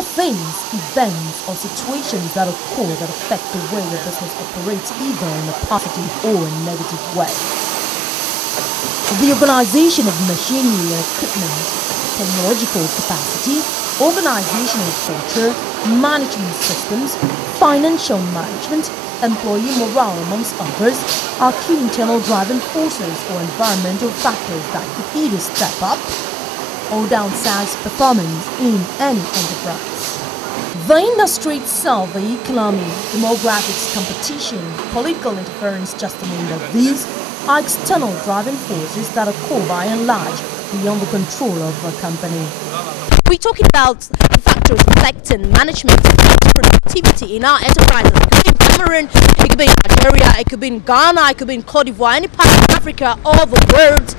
are things, events, or situations that occur that affect the way the business operates either in a positive or a negative way. The organization of machinery and equipment, technological capacity, organizational culture, management systems, financial management, employee morale, amongst others, are key internal driving forces or environmental factors that could either step up or downsize performance in any enterprise. The industry itself, the economy, demographics, competition, political interference, just to name that, these are external driving forces that occur by and large beyond the control of a company. We're talking about factors affecting management and productivity in our enterprises. It could be in Cameroon, it could be in Nigeria, it could be in Ghana, it could be in Cote d'Ivoire, any part of Africa, all the world.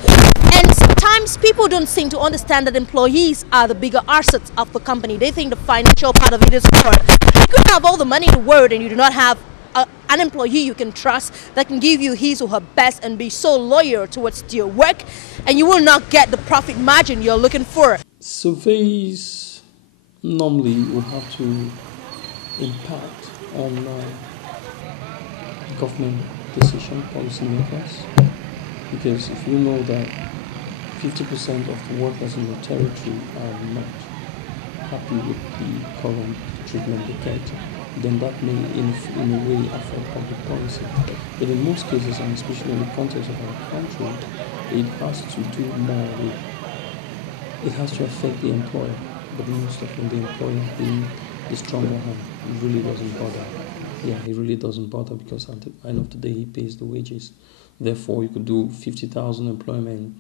And sometimes people don't seem to understand that employees are the bigger assets of the company. They think the financial part of it is more. You could have all the money in the world and you do not have an employee you can trust that can give you his or her best and be so loyal towards your work, and you will not get the profit margin you're looking for. Surveys normally will have to impact on government decision policymakers, because if you know that 50% of the workers in the territory are not happy with the current treatment they get, then that may in a way affect public policy. But in most cases, and especially in the context of our country, it has to do more with, it has to affect the employer, but most often the employer being the stronger hand. It really doesn't bother. Yeah, it really doesn't bother, because at the end of the day, he pays the wages. Therefore, you could do 50,000 employment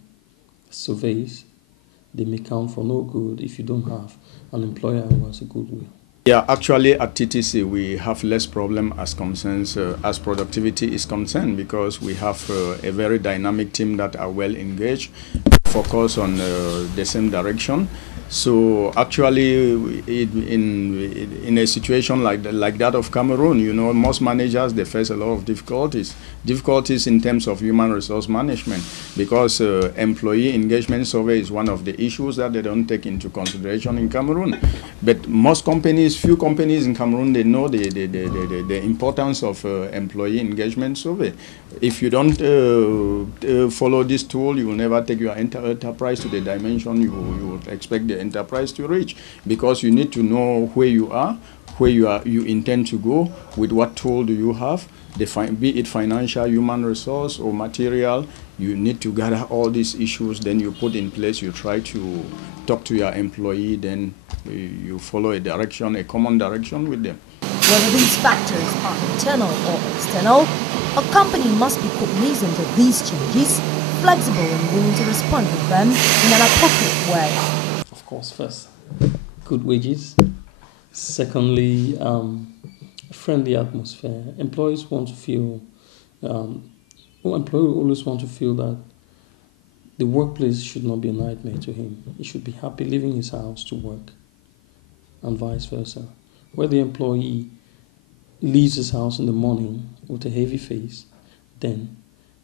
surveys. They may count for no good if you don't have an employer who has a goodwill. Yeah, actually at TTC we have less problem as concerns as productivity is concerned, because we have a very dynamic team that are well engaged, focus on the same direction. So actually, in a situation like that of Cameroon, you know, most managers, they face a lot of difficulties in terms of human resource management, because employee engagement survey is one of the issues that they don't take into consideration in Cameroon. But most companies, few companies in Cameroon, they know the importance of employee engagement survey. If you don't follow this tool, you will never take your enterprise to the dimension you would expect the enterprise to reach, because you need to know where you are, you intend to go, with what tool do you have, be it financial, human resource, or material. You need to gather all these issues, then you put in place, you try to talk to your employee, then you follow a common direction with them. Whether these factors are internal or external, a company must be cognizant of these changes, flexible and willing to respond to them in an appropriate way. Of course, first, good wages. Secondly, friendly atmosphere. Employees want to feel, employee always want to feel that the workplace should not be a nightmare to him. He should be happy leaving his house to work, and vice versa. Where the employee leaves his house in the morning with a heavy face, then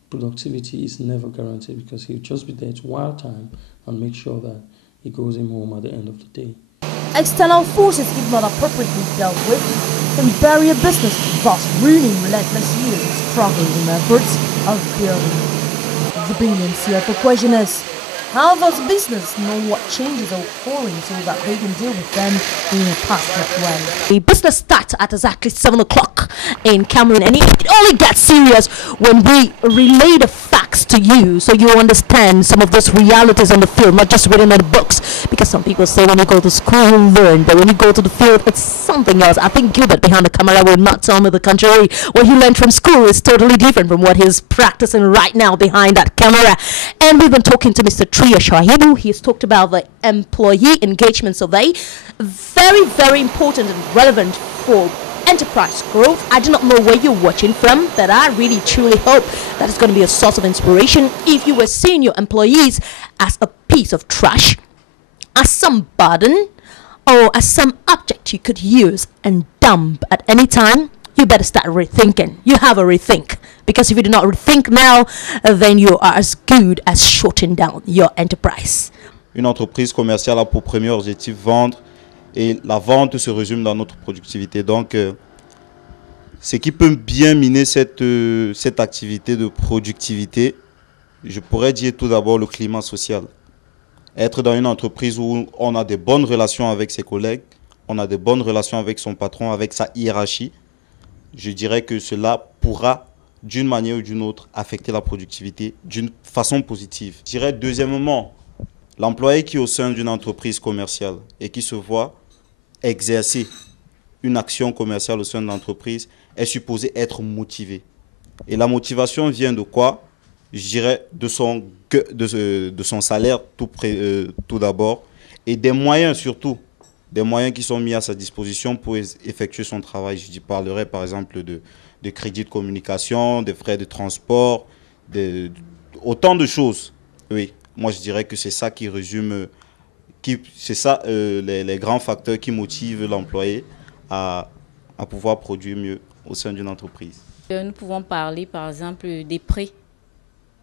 productivity is never guaranteed, because he'll just be there to while time and make sure that he goes home at the end of the day. External forces, if not appropriately dealt with, can bury a business, thus ruining relentless years of struggle and efforts of building. The brilliancy of the question is, how does business know what changes are occurring so that they can deal with them in a positive way? The business starts at exactly 7 o'clock in Cameroon, and it only gets serious when we relay the facts to you, so you understand some of those realities on the field, not just written on the books. Because some people say when you go to school you learn, but when you go to the field it's something else. I think Gilbert behind the camera will not tell me the contrary. What he learned from school is totally different from what he's practicing right now behind that camera. And we've been talking to Mr. Tria Shahibu. He's talked about the employee engagement survey. Very, very important and relevant for enterprise growth. I do not know where you're watching from, but I really truly hope that it's going to be a source of inspiration if you were seeing your employees as a piece of trash, as some burden, or as some object you could use and dump at any time. You better start rethinking. You have a rethink, because if you do not rethink now, then you are as good as shutting down your enterprise. Une entreprise commerciale a pour premier objectif vendre et la vente se résume dans notre productivité. Donc, ce qui peut bien miner cette activité de productivité, je pourrais dire tout d'abord le climat social. Être dans une entreprise où on a des bonnes relations avec ses collègues, on a des bonnes relations avec son patron, avec sa hiérarchie, je dirais que cela pourra, d'une manière ou d'une autre, affecter la productivité d'une façon positive. Je dirais deuxièmement, l'employé qui est au sein d'une entreprise commerciale et qui se voit exercer une action commerciale au sein de l'entreprise est supposé être motivé. Et la motivation vient de quoi? Je dirais de son salaire tout d'abord et des moyens surtout. Des moyens qui sont mis à sa disposition pour effectuer son travail. Je parlerai par exemple de crédits de communication, des frais de transport, autant de choses. Oui, moi je dirais que c'est ça qui résume, c'est ça les grands facteurs qui motivent l'employé à pouvoir produire mieux au sein d'une entreprise. Nous pouvons parler par exemple des prix.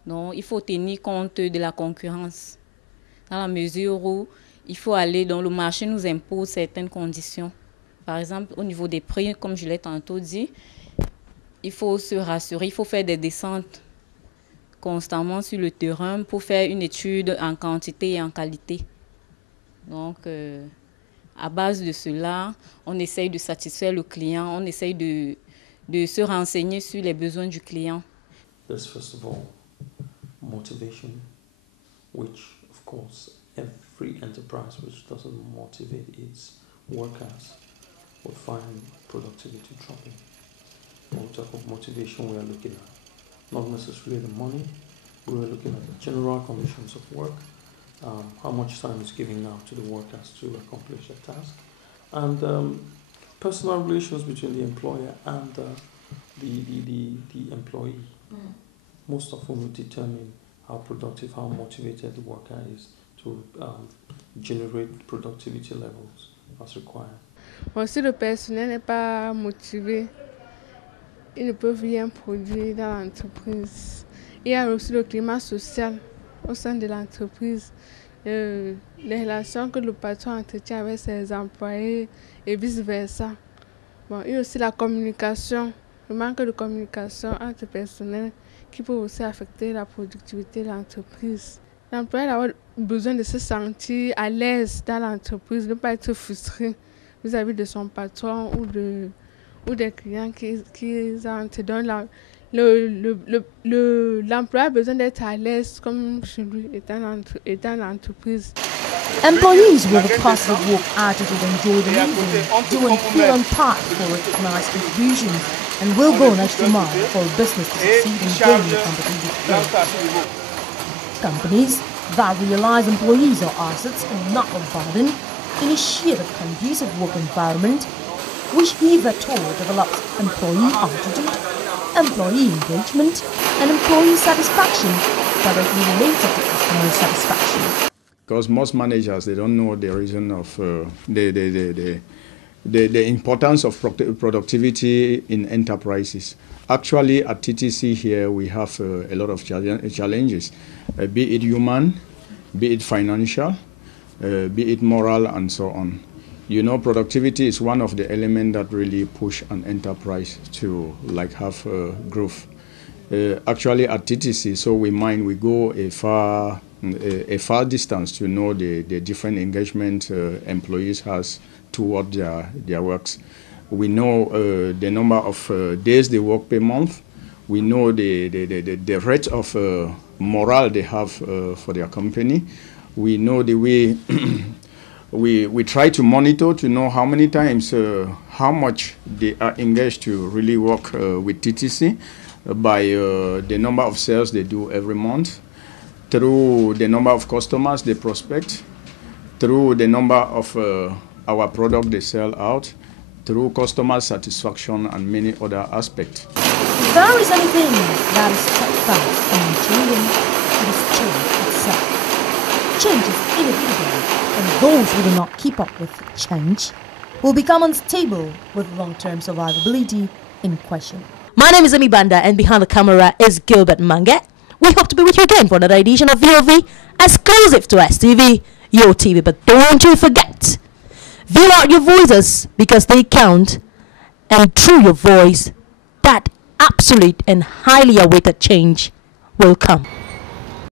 Donc il faut tenir compte de la concurrence dans la mesure où il faut aller dans le marché, nous impose certaines conditions. Par exemple, au niveau des prix, comme je l'ai tantôt dit, il faut se rassurer, il faut faire des descentes constamment sur le terrain pour faire une étude en quantité et en qualité. Donc, à base de cela, on essaye de satisfaire le client, on essaye de se renseigner sur les besoins du client. There's first of all motivation, which of course every enterprise which doesn't motivate its workers will find productivity dropping. What type of motivation we are looking at? Not necessarily the money, we are looking at the general conditions of work, how much time is given out to the workers to accomplish a task, and personal relations between the employer and the employee. Most of whom will determine how productive, how motivated the worker is to generate productivity levels as required. Bon, si le personnel n'est pas motivé, ils ne peuvent rien produire dans l'entreprise. Il y a aussi le climat social au sein de l'entreprise, les relations que le patron entretient avec ses employés et vice-versa. Bon, il y a aussi la communication, le manque de communication entre le personnel qui peut aussi affecter la productivité de l'entreprise. L'employé a besoin de se sentir à l'aise dans l'entreprise, ne pas être frustré vis-à-vis de son patron ou des clients qui entrent. Donc l'employé a besoin d'être à l'aise comme chez lui étant l'entreprise. Employees with a positive work attitude enjoy the living, do and feel on par for recognized contributions, and will go an extra mile for a business to succeed in gaining a competitive edge. Companies that realize employees are assets and not a burden initiate a conducive work environment which hitherto develops employee attitude, employee engagement, and employee satisfaction directly related to customer satisfaction. Because most managers, they don't know the reason of the importance of productivity in enterprises. Actually, at TTC here, we have a lot of challenges, be it human, be it financial, be it moral, and so on. You know, productivity is one of the elements that really push an enterprise to have growth. Actually, at TTC, so we go a far distance to know the different engagement employees has toward their works. We know the number of days they work per month. We know the rate of morale they have for their company. We know the way we try to monitor to know how many times, how much they are engaged to really work with TTC by the number of sales they do every month, through the number of customers they prospect, through the number of our product they sell out, through customer satisfaction and many other aspects. If there is anything that is steadfast and changing, it is change itself. Change is inevitable, and those who do not keep up with change will become unstable with long-term survivability in question. My name is Amy Banda, and behind the camera is Gilbert Mange. We hope to be with you again for another edition of VOV, exclusive to STV, your TV. But don't you forget, Veil out your voices because they count, and through your voice, that absolute and highly awaited change will come.